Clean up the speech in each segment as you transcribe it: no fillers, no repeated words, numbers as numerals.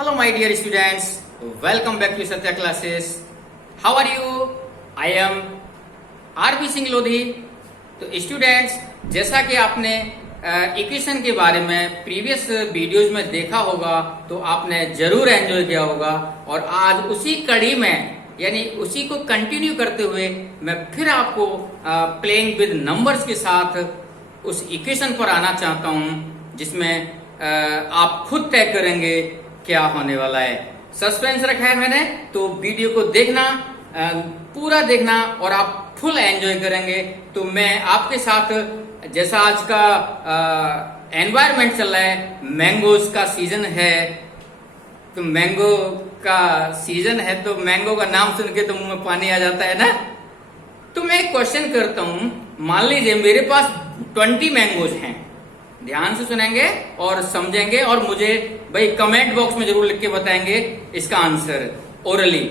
Hello my dear students, welcome back to Satya classes. How are you? I am RB Singh Lodhi. तो students, जैसा कि आपने equation के बारे में प्रीवियस वीडियोज में देखा होगा तो आपने जरूर एंजॉय किया होगा, और आज उसी कड़ी में यानी उसी को कंटिन्यू करते हुए मैं फिर आपको प्लेइंग विद नंबर्स के साथ उस इक्वेशन पर आना चाहता हूं, जिसमें आप खुद तय करेंगे क्या होने वाला है। सस्पेंस रखा है मैंने, तो वीडियो को देखना, पूरा देखना और आप फुल एंजॉय करेंगे। तो मैं आपके साथ, जैसा आज का एनवायरनमेंट चल रहा है, मैंगोज का सीजन है, तो मैंगो का सीजन है तो मैंगो का नाम सुन के तो मुंह में पानी आ जाता है ना। तो मैं एक क्वेश्चन करता हूं, मान लीजिए मेरे पास 20 मैंगोज हैं। ध्यान से सुनेंगे और समझेंगे और मुझे भाई कमेंट बॉक्स में जरूर लिख के बताएंगे इसका आंसर ओरली।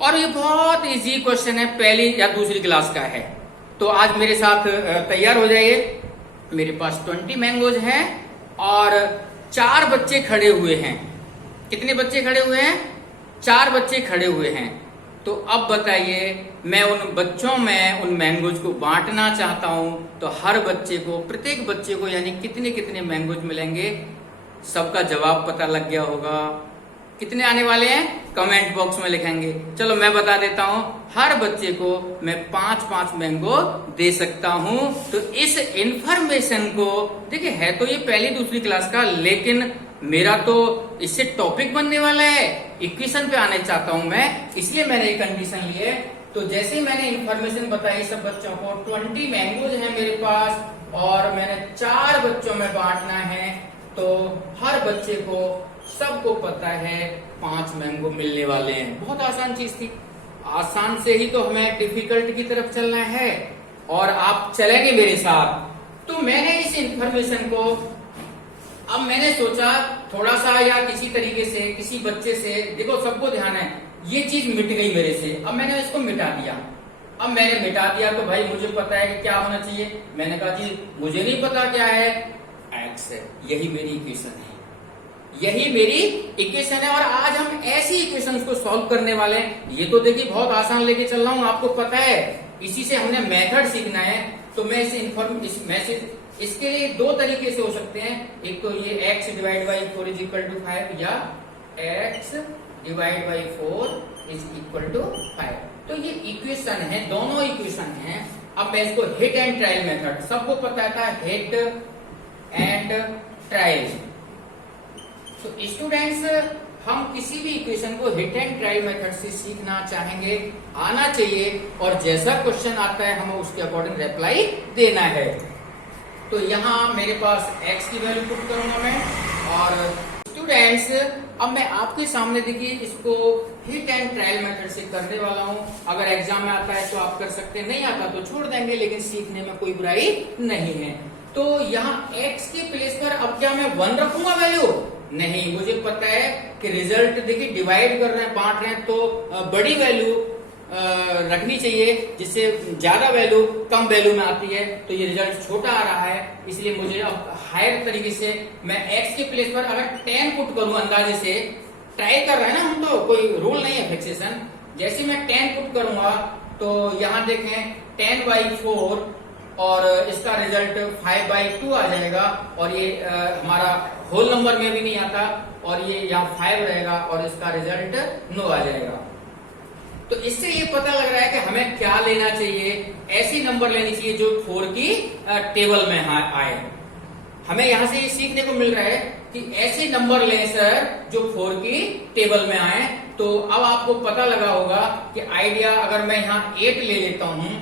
और ये बहुत इजी क्वेश्चन है, पहली या दूसरी क्लास का है। तो आज मेरे साथ तैयार हो जाइए। मेरे पास 20 मैंगोज हैं और 4 बच्चे खड़े हुए हैं। कितने बच्चे खड़े हुए हैं? 4 बच्चे खड़े हुए हैं। तो अब बताइए, मैं उन बच्चों में उन मैंगोज को बांटना चाहता हूं, तो हर बच्चे को, प्रत्येक बच्चे को यानी कितने कितने मैंगोज मिलेंगे? सबका जवाब पता लग गया होगा। कितने आने वाले हैं कमेंट बॉक्स में लिखेंगे। चलो मैं बता देता हूं, हर बच्चे को मैं 5-5 मैंगो दे सकता हूं। तो इस इंफॉर्मेशन को देखिए, है तो ये पहली दूसरी क्लास का, लेकिन मेरा तो इससे टॉपिक बनने वाला है, इक्वेशन पे आने चाहता हूं मैं, इसलिए मैंने ये कंडीशन ली है। तो जैसे मैंने इंफॉर्मेशन बताई सब बच्चों को, 20 मैंगोज है मेरे पास और मैंने 4 बच्चों में बांटना है, तो हर बच्चे को, सबको पता है 5 मैंगो मिलने वाले हैं। बहुत आसान चीज थी। आसान से ही तो हमें डिफिकल्ट की तरफ चलना है और आप चलेंगे मेरे साथ। तो मैंने इस इंफॉर्मेशन को, अब मैंने सोचा थोड़ा सा या किसी तरीके से किसी बच्चे से, देखो सबको ध्यान है, ये चीज मिट गई मेरे से, अब मैंने इसको मिटा दिया। अब मैंने मिटा दिया तो भाई मुझे पता है कि क्या होना चाहिए। मैंने कहा जी मुझे नहीं पता क्या है, एक्स है। यही मेरी इक्वेशन है, यही मेरी इक्वेशन है। और आज हम ऐसी इक्वेशंस को सॉल्व करने वाले हैं। ये तो देखिए बहुत आसान लेके चल रहा हूं, आपको पता है, इसी से हमने मेथड सीखना है। तो मैं इस इसके लिए 2 तरीके से हो सकते हैं। एक तो ये x divide by 4 is equal to 5 या x divide by 4 is equal to 5। तो ये इक्वेशन है, दोनों इक्वेशन हैं। अब मैं इसको हिट एंड ट्रायल मेथड, सबको पता था हिट एंड ट्रायल। तो स्टूडेंट्स, हम किसी भी इक्वेशन को हिट एंड ट्रायल मेथड से सीखना चाहेंगे, आना चाहिए, और जैसा क्वेश्चन आता है हमें उसके अकॉर्डिंग रिप्लाई देना है। तो यहाँ मेरे पास x की वैल्यू पुट करूंगा मैं। और स्टूडेंट्स, अब मैं आपके सामने देखिए इसको हिट एंड ट्रायल मेथड से करने वाला हूँ। अगर एग्जाम में आता है तो आप कर सकते हैं, नहीं आता तो छोड़ देंगे, लेकिन सीखने में कोई बुराई नहीं है। तो यहाँ x के प्लेस पर अब क्या मैं 1 रखूंगा वैल्यू? नहीं, मुझे पता है कि रिजल्ट देखिए डिवाइड कर रहे हैं, बांट रहे हैं, तो बड़ी वैल्यू रखनी चाहिए, जिससे ज्यादा वैल्यू कम वैल्यू में आती है। तो ये रिजल्ट छोटा आ रहा है, इसलिए मुझे अब हायर तरीके से मैं x के प्लेस पर अगर 10 पुट करूं, अंदाजे से ट्राई कर रहे हैं ना हम, तो कोई रूल नहीं है फिक्सेशन। जैसे मैं 10 पुट करूंगा तो यहाँ देखें 10/4 और इसका रिजल्ट 5/2 आ जाएगा। और ये हमारा होल नंबर में भी नहीं आता, और ये यहाँ 5 रहेगा और इसका रिजल्ट 9 आ जाएगा। तो इससे ये पता लग रहा है कि हमें क्या लेना चाहिए, ऐसी नंबर लेनी चाहिए जो 4 की टेबल में आए। हमें यहाँ से ये सीखने को मिल रहा है कि ऐसे नंबर लें सर जो 4 की टेबल में आए। तो अब आपको पता लगा होगा कि आइडिया, अगर मैं यहाँ 8 ले लेता हूं,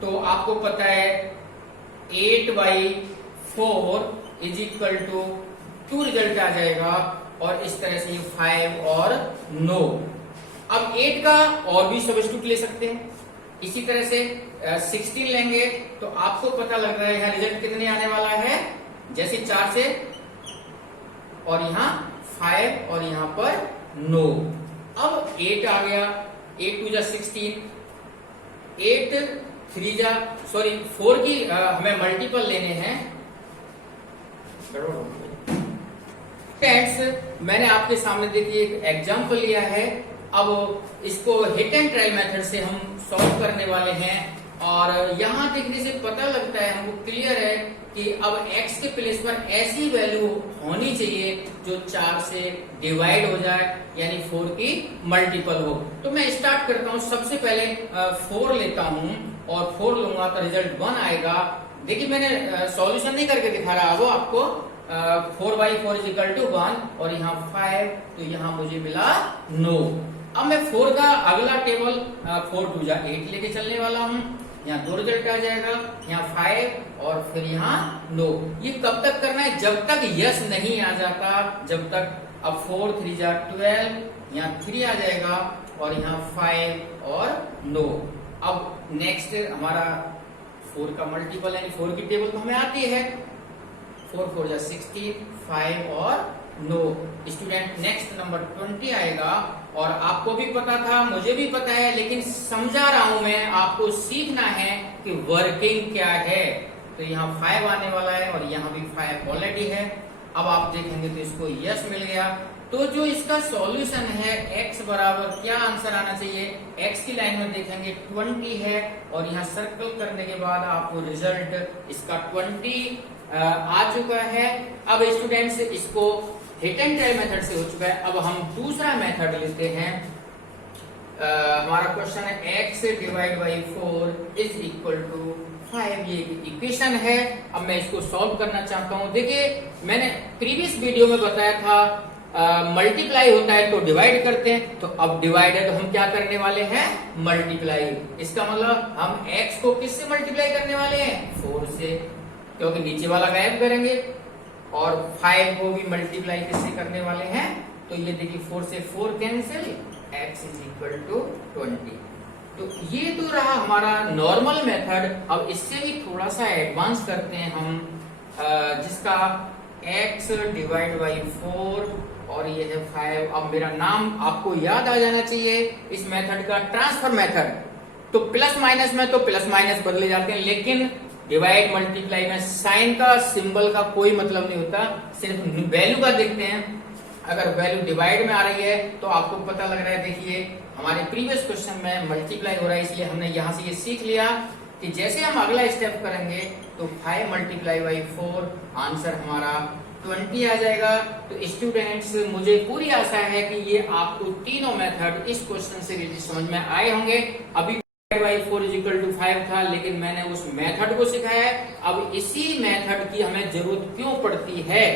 तो आपको पता है 8/4 इज इक्वल टू 2 रिजल्ट आ जाएगा। और इस तरह से 5 और 9। अब 8 का और भी सब्स्टिट्यूट ले सकते हैं। इसी तरह से 16 लेंगे तो आपको पता लग रहा है यहाँ रिजल्ट कितने आने वाला है, जैसे 4 से, और यहाँ 5 और यहाँ पर 9। अब 8 आ गया, 8 2 जा 16, 8 3 जा 4 की हमें मल्टीपल लेने हैं। फ्रेंड्स, मैंने आपके सामने देखिए एक एग्जाम्पल लिया है। अब इसको हिट एंड ट्रायल मेथड से हम सॉल्व करने वाले हैं और यहाँ देखने से पता लगता है, हमको क्लियर है कि अब x के प्लेस पर ऐसी वैल्यू होनी चाहिए जो 4 से डिवाइड हो जाए, यानी 4 की मल्टीपल हो। तो मैं स्टार्ट करता हूँ। सबसे पहले 4 लेता हूँ और 4 लूंगा तो रिजल्ट 1 आएगा। देखिए मैंने सॉल्यूशन नहीं करके दिखा रहा वो आपको। 4/4 इज इक्वल टू 1 और यहाँ 5, तो यहाँ मुझे मिला 9। अब मैं 4 का अगला टेबल 4 2 8 लेके चलने वाला हूँ। यहाँ 2 रिजल्ट आ जाएगा, यहाँ 5 और फिर यहाँ 9। ये कब तक करना है? जब तक यस नहीं आ जाता, जब तक। अब 4 3 12, यहाँ 3 आ जाएगा और यहाँ 5 और 9। अब नेक्स्ट हमारा 4 का मल्टीपल यानी 4 की टेबल तो हमें आती है। 4 4 16, 5 और 9। स्टूडेंट नेक्स्ट नंबर 20 आएगा और आपको भी पता था, मुझे भी पता है, लेकिन समझा रहा हूं मैं, आपको सीखना है कि वर्किंग क्या है। तो यहाँ 5 आने वाला है और यहाँ भी 5 ऑलरेडी है। अब आप देखेंगे तो इसको यस मिल गया। तो जो इसका सॉल्यूशन है x बराबर क्या आंसर आना चाहिए? x की लाइन में देखेंगे 20 है और यहाँ सर्कल करने के बाद आपको रिजल्ट इसका 20 आ चुका है। अब स्टूडेंट्स इसको हिट एंड ट्रायल मेथड से हो चुका है। अब हम दूसरा मेथड लेते हैं। हमारा क्वेश्चन है x divide by 4 is equal to 5। ये इक्वेशन है। अब मैं इसको सॉल्व करना चाहता हूँ। देखिए मैंने प्रीवियस वीडियो में बताया था मल्टीप्लाई होता है तो डिवाइड करते हैं, तो अब डिवाइड है तो हम क्या करने वाले हैं? मल्टीप्लाई। इसका मतलब हम x को किससे मल्टीप्लाई करने वाले हैं? 4 से, क्योंकि नीचे वाला गायब करेंगे। और 5 को भी मल्टीप्लाई किससे करने वाले हैं? तो ये देखिए 4 से 4 cancel, x is equal to 20। तो ये तो रहा हमारा नॉर्मल मेथड। अब इससे भी थोड़ा सा एडवांस करते हैं हम, जिसका x डिवाइड बाई 4 और ये है 5। अब मेरा नाम आपको याद आ जाना चाहिए इस मेथड का, ट्रांसफर मेथड। तो प्लस माइनस में तो प्लस माइनस बदले जाते हैं, लेकिन डिवाइड मल्टीप्लाई में साइन का, सिंबल का कोई मतलब नहीं होता, सिर्फ वैल्यू का देखते हैं। अगर वैल्यू डिवाइड में आ रही है तो आपको पता लग रहा है। देखिए हमारे प्रीवियस क्वेश्चन में मल्टीप्लाई हो रहा है, इसलिए हमने यहाँ से ये सीख लिया कि जैसे हम अगला स्टेप करेंगे तो 5 मल्टीप्लाई बाई 4 आंसर हमारा 20 आ जाएगा। तो स्टूडेंट्स मुझे पूरी आशा है कि ये आपको तीनों मेथड इस क्वेश्चन से रिलेटेड समझ में आए होंगे। अभी 4 इज इक्वल टू 5 था, लेकिन मैंने उस मेथड को सिखाया है। अब इसी मेथड की हमें जरूरत क्यों पड़ती है,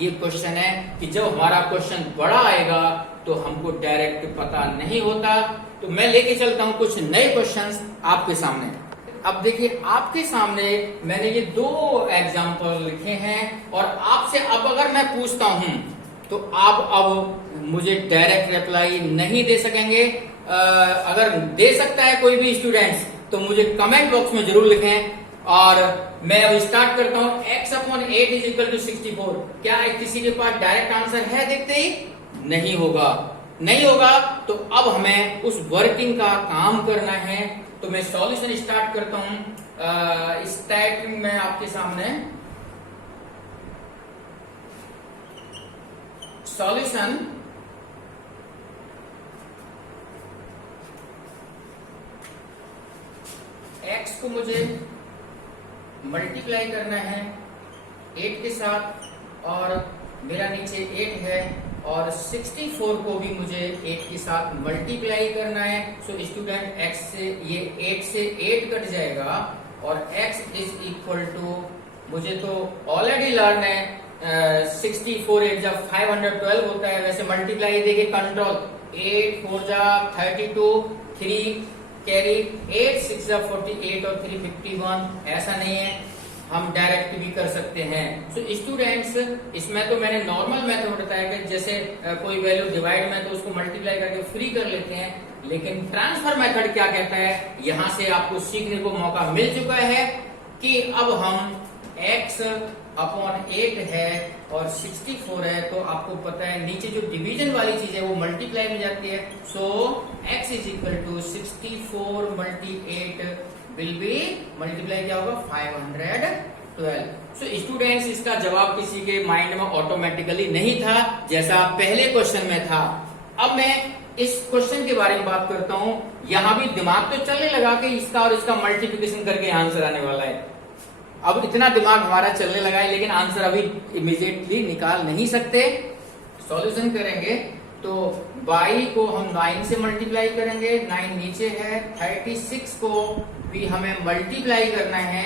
ये क्वेश्चन है कि जब हमारा क्वेश्चन बड़ा आएगा तो हमको डायरेक्ट पता नहीं होता। तो मैं लेके चलता हूं कुछ नए क्वेश्चंस आपके सामने। अब देखिए आपके सामने मैंने ये 2 एग्जाम्पल लिखे हैं और आपसे अब अगर मैं पूछता हूं तो आप अब मुझे डायरेक्ट रिप्लाई नहीं दे सकेंगे। अगर दे सकता है कोई भी स्टूडेंट्स तो मुझे कमेंट बॉक्स में जरूर लिखें। और मैं अब स्टार्ट करता हूं। x/8 is equal to 64। क्या किसी के पास डायरेक्ट आंसर है? देखते ही नहीं होगा, नहीं होगा। तो अब हमें उस वर्किंग का काम करना है। तो मैं सॉल्यूशन स्टार्ट करता हूं। स्टार्ट में आपके सामने सॉल्यूशन x को मुझे मल्टीप्लाई करना है 8 के साथ, और मेरा नीचे 8 है, और 64 को भी मुझे 8 के साथ मल्टीप्लाई करना है। सो स्टूडेंट x से ये 8 से 8 कट जाएगा और x इज इक्वल टू, मुझे तो ऑलरेडी लर्न है 64 8 जब 512 होता है। वैसे मल्टीप्लाई देखिए कंट्रोल 8 4 जा 32, 3 कैरी 8 6 जा 48 और 3 51। ऐसा नहीं है, हम डायरेक्ट भी कर सकते हैं। सो स्टूडेंट्स इसमें तो मैंने नॉर्मल मेथड बताया कि जैसे कोई वैल्यू डिवाइड में तो उसको मल्टीप्लाई करके फ्री कर लेते हैं, लेकिन ट्रांसफर मेथड क्या कहता है, यहां से आपको सीखने को मौका मिल चुका है कि अब हम x/8 है और 64 है, तो आपको पता है नीचे जो डिवीजन वाली चीज है वो मल्टीप्लाई में जाती है। So x is equal to 64 × 8 will be multiply क्या होगा 512। 12। सो स्टूडेंट्स, इसका जवाब किसी के माइंड में ऑटोमेटिकली नहीं था जैसा पहले क्वेश्चन में था। अब मैं इस क्वेश्चन के बारे में बात करता हूं। यहां भी दिमाग तो चलने लगा कि इसका और इसका मल्टीप्लिकेशन करके आंसर आने वाला है। अब इतना दिमाग हमारा चलने लगा है, लेकिन आंसर अभी इमीडिएटली निकाल नहीं सकते। सॉल्यूशन करेंगे तो 22 को हम 9 से मल्टीप्लाई करेंगे, 9 नीचे है। 36 को भी हमें मल्टीप्लाई करना है,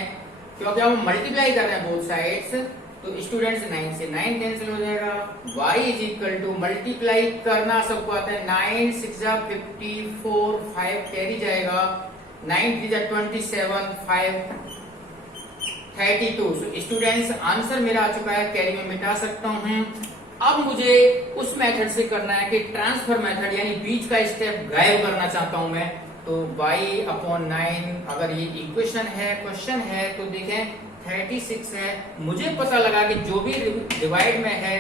क्योंकि हम मल्टीप्लाई कर रहे हैं बोथ साइड्स। तो स्टूडेंट्स 9 से 9 कैंसिल हो जाएगा। y is equal to multiply करना सबको आता है, 9 6 जा 54, 5 कैरी जाएगा, 9 3 जा 27, 5 32। सो स्टूडेंट्स आंसर मेरा आ चुका है, कैरी में मिटा सकता हूं। अब मुझे उस मेथड से करना है कि ट्रांसफर मेथड, यानी बीच का स्टेप गायब करना चाहता हूं मैं। तो y/9 अगर ये इक्वेशन है, क्वेश्चन है, तो देखें 36 है। मुझे पता लगा कि जो भी डिवाइड में है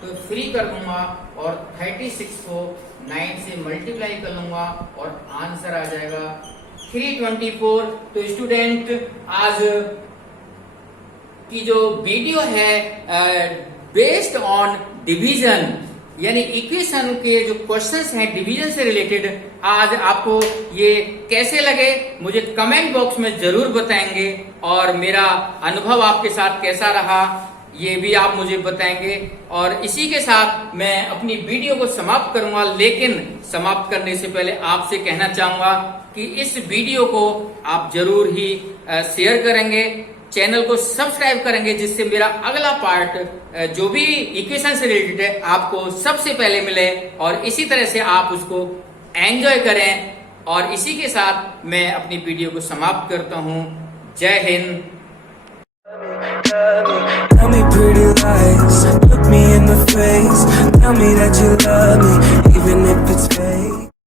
तो फ्री कर दूंगा और 36 को 9 से मल्टीप्लाई कर लूंगा और आंसर आ जाएगा 324। तो स्टूडेंट आज की जो वीडियो है बेस्ड ऑन डिवीजन, यानी इक्वेशन के जो क्वेश्चंस हैं डिवीजन से रिलेटेड, आज आपको ये कैसे लगे मुझे कमेंट बॉक्स में जरूर बताएंगे, और मेरा अनुभव आपके साथ कैसा रहा ये भी आप मुझे बताएंगे। और इसी के साथ मैं अपनी वीडियो को समाप्त करूंगा, लेकिन समाप्त करने से पहले आपसे कहना चाहूंगा कि इस वीडियो को आप जरूर ही शेयर करेंगे, चैनल को सब्सक्राइब करेंगे, जिससे मेरा अगला पार्ट जो भी इक्वेशन से रिलेटेड है आपको सबसे पहले मिले और इसी तरह से आप उसको एंजॉय करें। और इसी के साथ मैं अपनी वीडियो को समाप्त करता हूं। जय Hind. Tell me pretty lies, look me in the face, tell me that you love me.